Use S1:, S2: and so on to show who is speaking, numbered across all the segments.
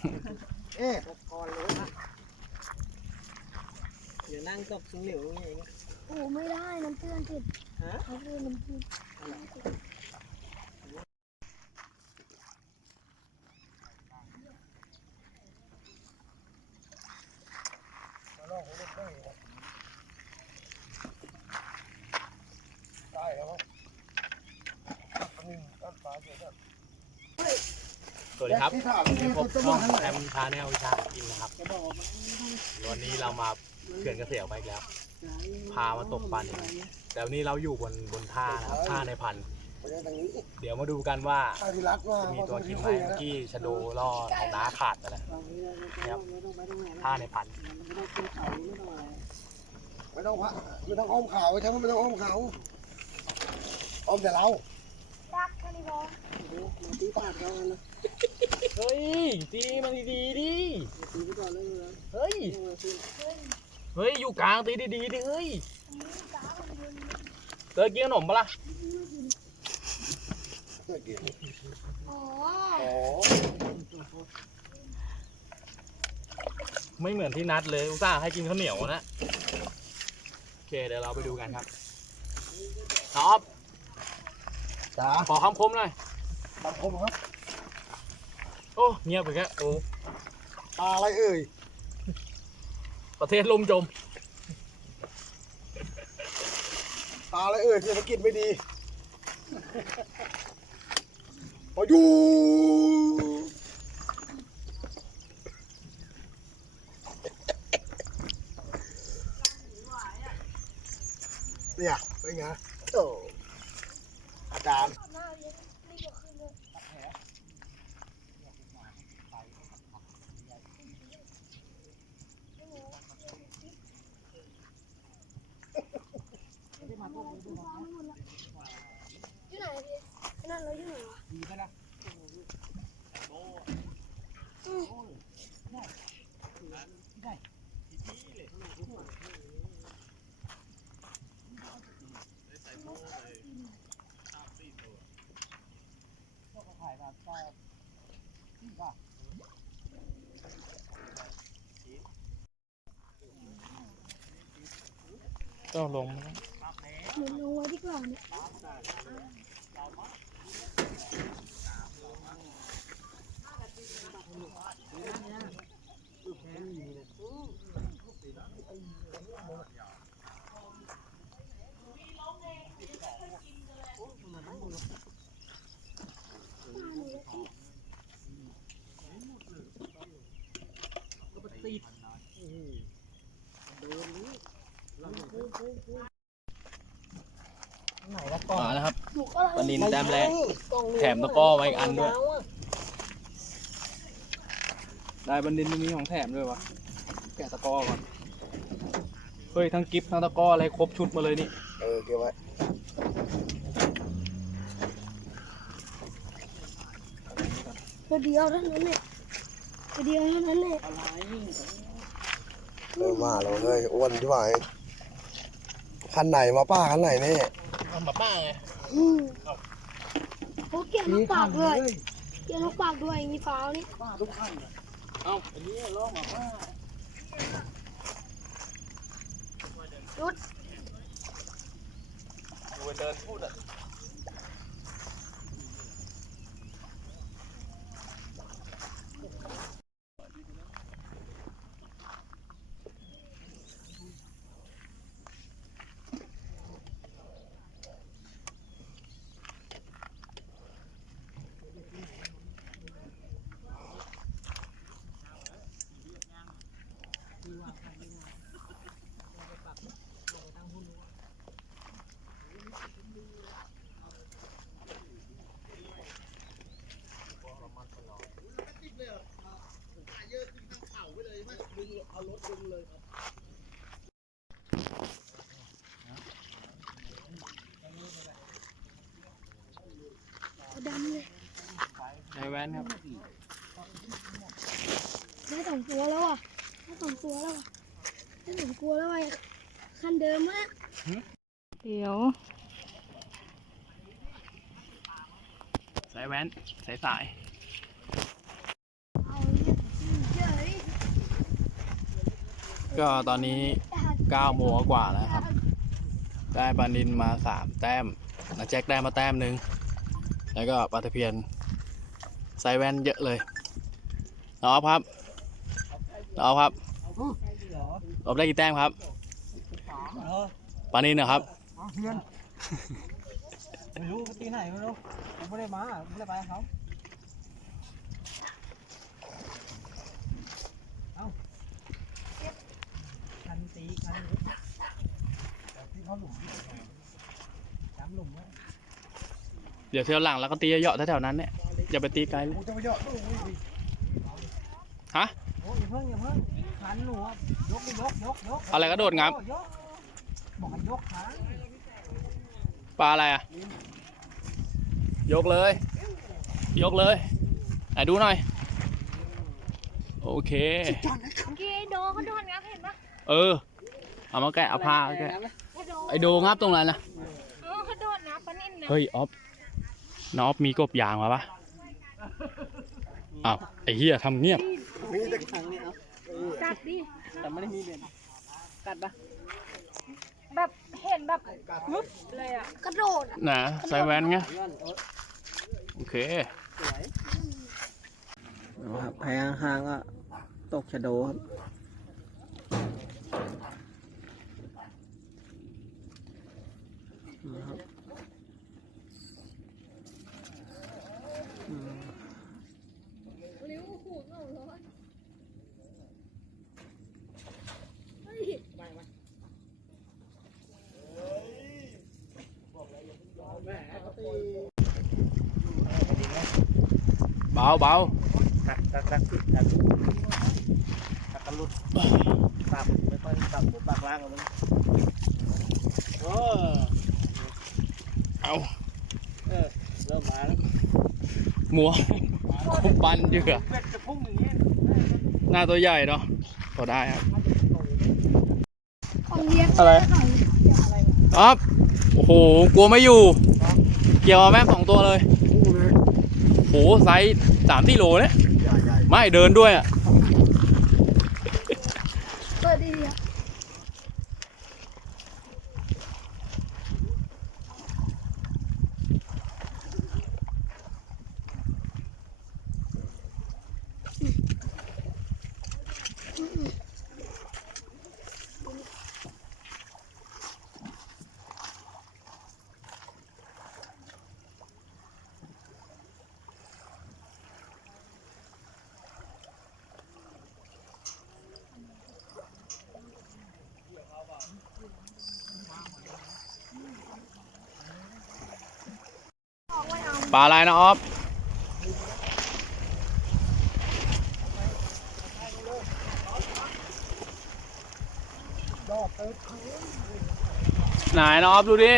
S1: เลยเอ๊ะตบก่อนเลยนะเดี๋ยวนั่งตบเหลวอย่างเงี้ย
S2: โอ้ไม่ได้น้ำเตือนติด
S1: ฮะ
S2: น้ำเตือนน้ำเตือน
S3: ได้แล้วมั้งอันหนึ่งด้านฟ้าเดี๋ยวนะ
S4: สวัสดีครับ
S3: ที่ถาม
S4: พ
S3: นี่
S4: บช่
S3: อ
S4: งแอมชาแนลวิชากินนะครับ
S1: วัน
S4: นี้เรามาเขื่อนเกษตรไปอีกแล้ว พามาตกปลาเนี่ยแต่วันนี้เราอยู่บนบนท่านะครับท่าในพัน เดี๋ยวมาดูกันว่า
S3: ท่าที่รักว่า
S4: จะมี
S3: ว่า
S4: ตัว
S3: ที่
S4: กินไหมเมื่อกี้ชะโดล่อของน้าขาดไปแล้ว
S1: เราไม่ได้ไม่ต้องไม่ต้องไม่ต้องอะไร
S4: ท่าในพัน
S1: ไม่ต้องไม่ต้องอะไร
S3: ไม่ต้องพะไม่ต้องอ้อมเขาใช่ไหมไม่ต้องอ้อมเขาอ้อมแต่เรา
S2: รักแค่นี้พอ
S1: ดูมาตีปากเรานะ
S4: เฮ้ยตีมันดีๆดิ
S1: ตีไปก่อนเลยนะ
S4: เฮ้ย เฮ้ย อยู่กลางตีดีๆดิเฮ้ย
S2: จ้ามันเดิน
S4: เตยกินขนมปะล่ะไม่เหมือนที่นัดเลยอุตส่าห์ให้กินข้าวเหนียวนะโอเคเดี๋ยวเราไปดูกันครับตอบ
S3: จ๋า
S4: ขอคำคมหน่อย
S3: ตัดคมครับ
S4: อ้เงียบไปแค่โอ้
S3: ปลาอะไรเอ่ย
S4: ประเทศล่มจม
S3: ปลาอะไรเอ่ยเศรษฐกิจไม่ดีพออยู่เนี่ยเป็นไงโอ้อาจารย์
S2: หน้าเย็นรีบขึ้นเลย อยู่ไหนพี่นั่นเราอยู่ไหนวะ
S1: ดีไหมล่ะ
S4: ก็ลง
S2: หมุนลง ไว้ดีกว่าเนี่ย
S1: ตีด
S4: ไหนละกล้อง มาแล้วครับ
S2: หนูก็
S4: ปลานินแต้มแรกแถมตะกร้อไว้อีกอันด้วย ได้บันดินตรงนี้ของแถมด้วยวะแกะตะกร้อก่อน เฮ้ย ทั้งกิฟต์ทั้งตะกร้ออะไรครบชุดมาเลยนี่
S3: เออเก็บไว้
S2: ตัวเดียวเท่านั้นเนี่ยตัวเดียวเท่านั้นเนี่ย
S1: อะไร
S3: เออมาแล้วเฮ้ยอ้วนที่ไหนคันไหนมาป้าคันไหนนี่
S4: ทำแบบป้าไง
S2: อืมโอ้เกี่ยวลูกปากด้วยเกี่ยวลูกปากด้วยมีฟ้าวนี่
S1: ป้าทุกขั้นเลยเอ้าอันนี้ร้องมาป้า
S2: รุด
S4: อยู่เดินพูดอะ
S2: เอาดำเลย
S4: ในแว่นครับ
S2: ได้สองตัวแล้วอะได้สองตัวแล้วอะได้สองตัวแล้วอะคันเดิมอะ
S5: เดี๋ยว
S4: ใส่ายแว้นสายสาย
S2: เอาเนี่ยเฉย
S4: ก็ตอนนี้9โมงกว่าแล้วครับ ได้ปลานินมาสามแต้มนาแจ็คได้มาแต้มหนึ่งแล้วก็ปลาตะเพียนไซส์แว่นเยอะเลยน้องครับน้องครับออฟได้กี่แต้มครับปลานินเหรอครับ
S1: เพียนไม่รู้ตีไหนไม่รู้ผมไม่ได้มาไม่ได้ไปเขา นตีคันที่เขาหลุมจำหลุมไว้
S4: เดี๋ยวเที่ยวหลังแล้วก็ตีเหยาะๆแถวๆนั้นเนี่ยอย่าไปตีไกลเลย
S1: กูจะไปเยอะตู้
S4: ฮะ
S1: โอ้ยอย่าเพิ่งอย่าเพิ่งคันหนูอะยกดิยกยกยก
S4: อะไรกระโดดงับ
S1: ยกบอกให้ยกขา
S4: ปลาอะไรอะ ยกเลย ยกเลยไหนดูหน่อย โอเค
S2: เมื่อกี้ไอ้โดก็โดนงับเห็นปะ
S4: เออ เอามาแกะเอาผ้ามาแกะ
S2: ไอ้โด
S4: ไอโดงับตรงไหนนะ
S2: เออเขาโดนงับปะนิ่นนะ
S4: เฮ้ยออฟน้องออฟมีกบยางมาปะอ้าวไอ้เหี้ยทำเงียบ
S1: มีแต่ครั้งนี้เอา
S2: กัดดิ
S1: แต่ไม่ได้มีเบ็ดกัดปะ
S2: แบบเห็นแบบมึบเลยอะกระโดดอะ
S4: นะใส่แว่นไง
S1: ย้อนโอ๊ย
S4: โอเค
S1: สวยครับแพงห่างๆก็ตกชะโดครับ นะครับอืม
S2: นิ้วหูเงาร้อนเฮ้ย
S4: เบาเบา
S1: ตักตักตักตักตักตักกันลุดตักไม่ค่อยตักผมตักล่างกันเลยโอ้
S4: เอา
S1: เออเริ่มมาแล้ว
S4: หมัวคมปันเหยื่อ
S1: เป็ดจะพุ่งอย่างเงี้ย
S4: หน้าตัวใหญ่เนาะพอได้ครับ
S2: ของเลี้ยง
S4: อะไร
S2: ของเลี้ยง
S4: อ๊อฟโอ้โห กลัวไม่อยู่ เกี่ยวมาแม่งสองตัวเลยโหไซส์สามที่โลเนี่ยไม่เดินด้วยอะ
S2: ป
S4: ลาอะไรนะออฟไหนนะออฟดูดิ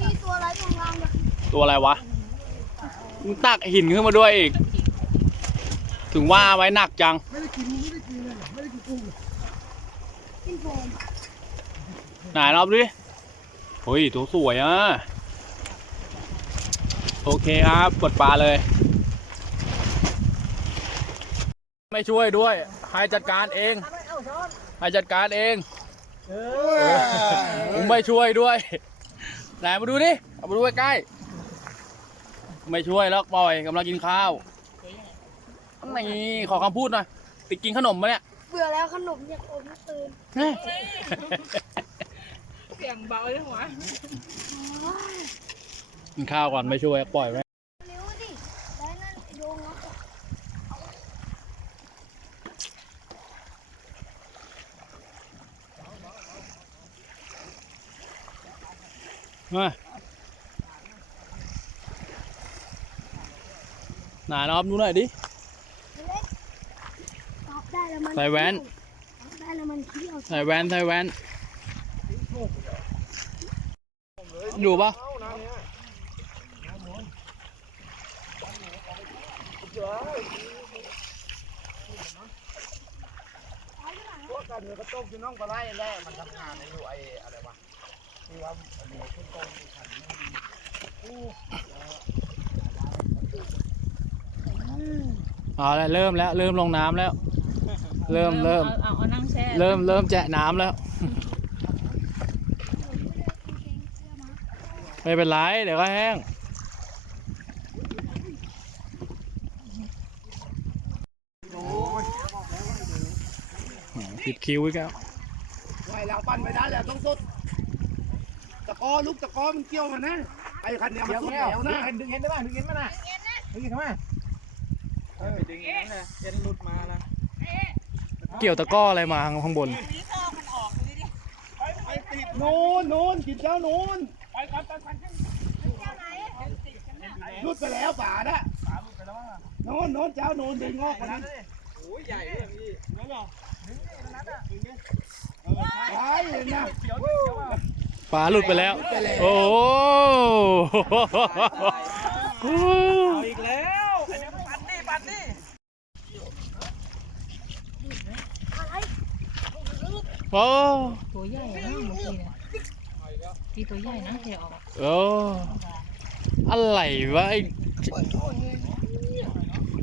S2: มีตัวอะไรตรงกลางเนี่ย
S4: ตัวอะไรวะมึงตักหินขึ้นมาด้วยอีก ถึงว่าไว้หนักจัง
S2: กินโฟม
S4: ไหนรอบดิเฮ้ย ตัวสวยอะ โอเคครับกดปลาเลย ไม่ช่วยด้วย ให้จัดการเอง ให้จัดการเองผมไม่ช่วยด้วยไหนมาดูดิเอามาดูใกล้ๆไม่ช่วยแล้วปล่อยกำลังกินข้าวนี่ขอคำพูดหน่อยติดกินขนมมาเนี่ย
S2: เบื่อแล้วขนมเนี่ยอมตื่น
S5: เสียงเบาเลยหัว
S4: กินข้าวก่อนไม่ช่วยปล่อยไว้
S2: เร็วดิได้นั่นโดนงับอะ
S4: มาไหนายน้องดูหน่อยดิ
S2: เล็กตอบได้แล้วมัน
S4: ใส่แว่น
S2: ตอบได้แล้วมันเขี้ยว
S4: ใส่แว่นใส่แว่นอยู่ปะ
S1: พวกกันเนื้อกระต้มจะน้องปลาไหลแรกมันทำงานในอยู่ไอ้อะไรวะที่ว่าอันนี้ขึ้นต้นขัน
S4: เอาละเริ่มแล้วเริ่มลงน้ำแล้ว เริ่มเริ่ม
S5: เอาเอานั่งแช่
S4: เริ่มเริ่มแจะน้ำแล้ว ไม่เป็นไรเดี๋ยวก็แห้ง คิวอีกแล้ว
S3: ไหวแล้วปั้นไม่ได้แล้วต้องสุดตะกอลูกตะกอมันเกี่ยวมันนะไอ้คันเนี้ยมันสุดแล้วนะ
S1: ดึงเห็นได้ป่ะดึงเห็นป่ะน่ะดึงเห็นป่ะเออดึงเห็นนะเห็นหลุดมานะ
S4: เกี่ยวตะกร้ออะไรมาข้างบน
S3: โน่นโน่นกินเจ้าโน่นรุดไปแล้วป่าน่ะโน่นโน่นเจ้าโน่นดึงงอกมานั้น
S1: โอ้ยใหญ่เลยพี่นั่นหรอ
S3: ไปลา
S4: หลุดไปแล้ว โอ้โห
S1: อีกแล้วปัดนี่ปัดนี่
S4: โอ้
S5: ตัวใหญ่นะเมื่อกี้เนี่ยพี่ตัวใหญ่นะแกะออก
S4: โอ้อะไรวะไอ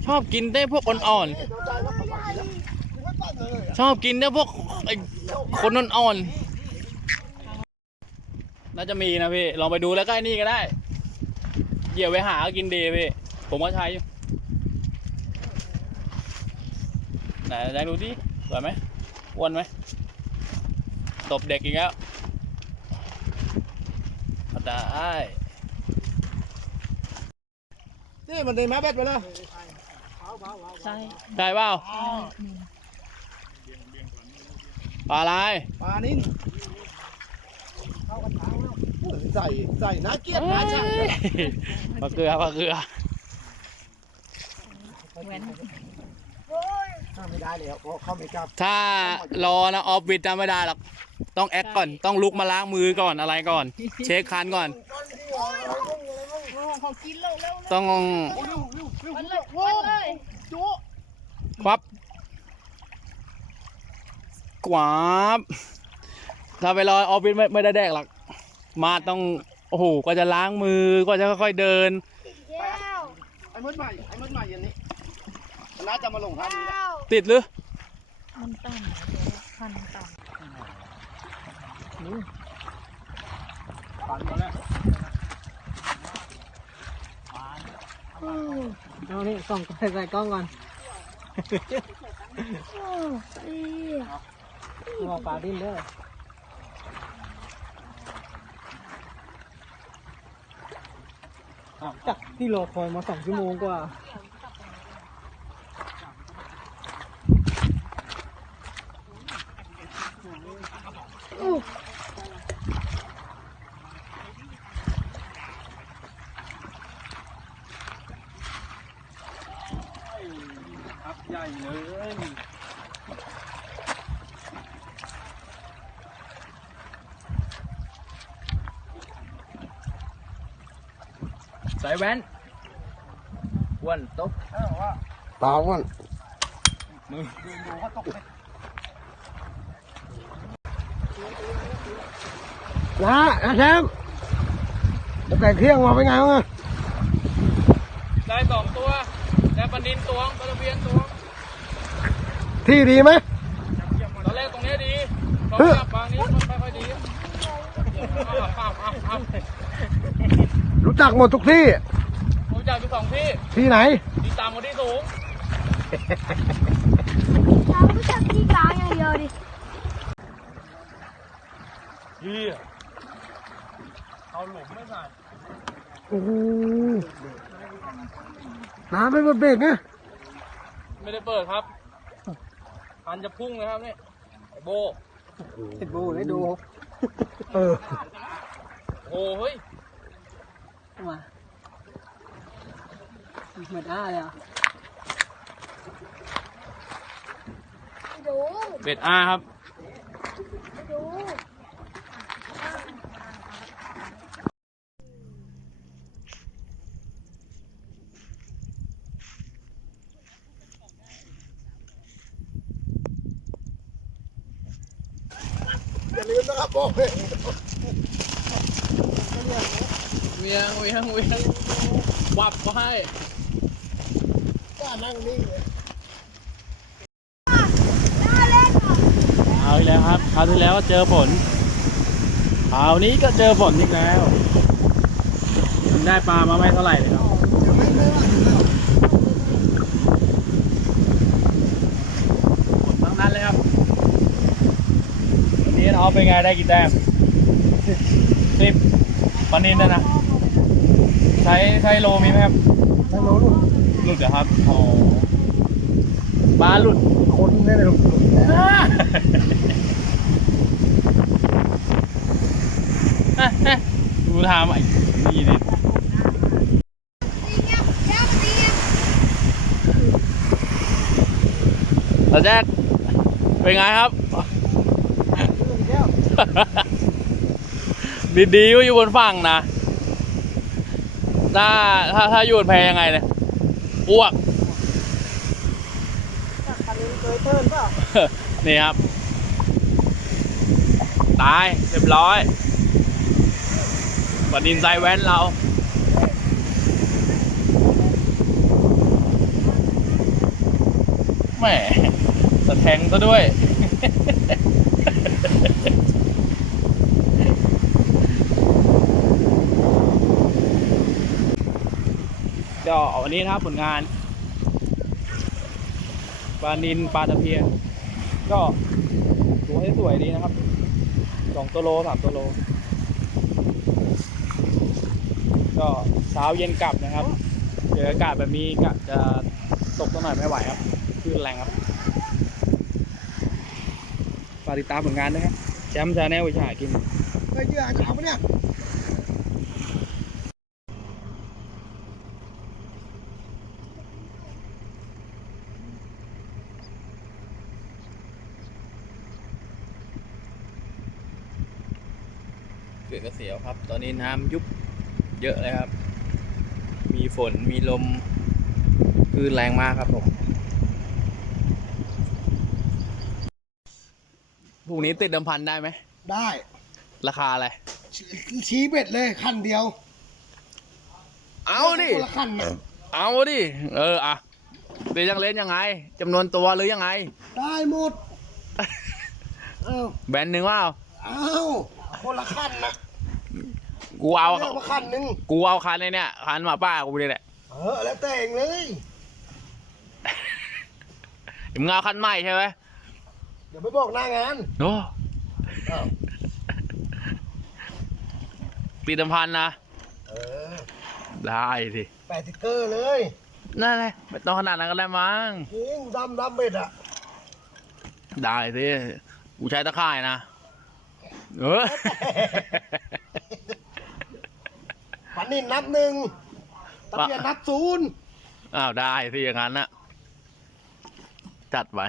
S4: ชอบกินได้พวกอ่อนๆ ชอบกินได้พวกไอ้คนอ่อนๆน่าจะมีนะพี่ ลองไปดูแล้วก็ไอ้นี่ก็ได้ เหยี่ยวไปหาก็กินดีพี่ ผมก็ใช้อยู่ไหนแดงดูดิสวยไหมอ้วนไหม ตบเด็กอีกแล้วก็ได้
S3: นี่มันได้มาเบ็ดไปเลย
S5: ใช่
S4: ได้เปล่า ปลาอะไร
S3: ปลานิ่นใส่ใส่น่าเกลียดน่าชัง
S4: เอ้ยปลาเกลือปลาเกลือ
S5: แว้น
S3: ไม่ได้แล้วเพราะเขาไม่จับ
S4: ถ้ารอนะออฟวิดจะไม่ได้หรอกต้องแอคก่อนต้องลุกมาล้างมือก่อนอะไรก่อน เช็คคันก่อนต้อง
S2: วันเลยวันเลย
S4: ควับ กวาบถ้าไปรอออฟฟิศไม่ไม่ได้แดกหรอกมาต้องโอ้โหก็จะล้างมือก็จะค่อยๆเดิน
S2: แก้ว
S3: ไอ้มดใหม่ไอ้มดใหม่อย่างนี้น่าจะมาลงท่านี้นะ
S2: แก้ว
S4: ติดหรือ
S5: มันต่ำนะเดี๋ยวพันต่
S1: เอานี่ส่องใส่กล้องก่อน
S2: โอ้ย
S1: มองปลาดิ้นเด้อจากที่รอคอยมาสองชั่วโมงกว่า ครับใหญ่เลย
S4: ใส่แว่นอ้วนตบ
S3: ปลาวันนะนะแชมป์แต่เที่ยงมาเป็นไงบ้าง
S4: ได้สองตัวได้ปันดินตัวปลาตะเพียนตัว
S3: ที่ดีไหม
S4: ตอนแรกตรงนี้ดีตอน
S3: เฮ้ย
S4: กลับบางนี้มันไม่ค่อยดีเอาเอาเอาเอา
S3: รู้จักหมดทุกที่
S4: ผมจากที่สองที่
S3: ที่ไหน
S4: ที่ต่ำกับที่สูง
S2: เราไม่จับที่กลางอย่างเดียวดิ
S4: เฮียเอาหลุมไม่ใส่
S3: โอ้โหน้ำไม่หมดเบรกนะ
S4: ไม่ได้เปิดครับพันจะพุ่งเลยครับนี่ไอ้โบ
S1: เห็ดบูได้ดู
S3: เออ
S4: โอ้เฮ้ย
S1: มาเหมือนอ้าเลยอะ
S2: ดู
S4: เบ็ดอาครับ
S2: ดู
S3: อย่าลืมนะครับโบ
S4: เวียงเวียงเวียงวับก็ให้
S3: ปล่นั่งนิ่งเลย
S4: เอาอีกแล้วครับคราวที่แล้วก็เจอฝนคราวนี้ก็เจอฝนอีกแล้ว ได้ปลามาไม่เท่าไหร่เลยครับฝนทั้งนั้นเลยครับวันนี้เอาเป็นไงได้กี่แต้มสิบปลานินนะนะ ช้ใช้โลมีไหมครับ
S3: ไม่รู้ลูก
S4: หลุดเหรอครับอ๋อปลาหลุด
S3: คนเนี่ยนะลูก
S4: ดูทำไอ้นี่ดิแล้วแจ็คเป็นไงครับ ดีๆว่าอยู่บนฝั่งนะ ถ้าถ้าถ้าอยู่นแพยังไงเนี่ยอ้วก
S1: คันนี้เคยเทิร์นเปล่า
S4: นี่ครับ ตายเรียบร้อยบัดดินไซแว้นเราแหมสะแทงซะด้วย ก็วันนี้นะครับผลงานปลานินปลาตะเพียนก็ดูให้สวยดีนะครับสองตัวโลสามตัวโล ก็เช้าเย็นกลับนะครับเจออากาศแบบนี้กะจะตกสักหน่อยไม่ไหวครับคลื่นแรงครับฝากติดตามผลงานด้วยครับแชมป์ชาแนลวิชากิน
S3: ไอ้เหี้ยจะเอาปะเนี่ย
S4: เกิดกระเสียว ครับ ตอนนี้น้ำยุบเยอะเลยครับ มีฝนมีลมคลื่นแรงมากครับผมพรุ่งนี้ติดเดิมพันได้ไหม
S3: ได้
S4: ราคาอะไร
S3: ชี้ชี้เบ็ดเลยขั้นเดียว
S4: เอาดิ
S3: คนละขั้นนะ
S4: เอาดิ เอออะเดี๋ยวยังเล่นยังไงจำนวนตัวหรือยังไง
S3: ได้หมด เอ้า
S4: แบนหนึ่งว่า
S3: เอ้าคนละขั้นนะ
S4: กูเอา
S3: เลือกมาขั้นหนึ่ง
S4: กูเอาคันในเนี่ยคันหมาป้ากูเลยแหละ
S3: เออแล้วแต่เองเลย
S4: มึงเอาคันใหม่ใช่ไหม
S3: เดี๋ยวไปบอกหน้างาน
S4: โอ้
S3: อ้าว
S4: ติดเดิมพันนะ
S3: เออ
S4: ได้สิ
S3: แปดติ๊กเกอร์เลย
S4: นั่นแหละไม่ต้องขนาดนั้นก็ได้มั้ง
S3: จริงดำดำเบ็ดอะ
S4: ได้สิ กูใช้ตะข่ายนะ เออ
S3: ปันนินนับหนึ่งตะเพียนนับศูนย์
S4: อ้าวได้สิอย่างนั้นนะจัดไป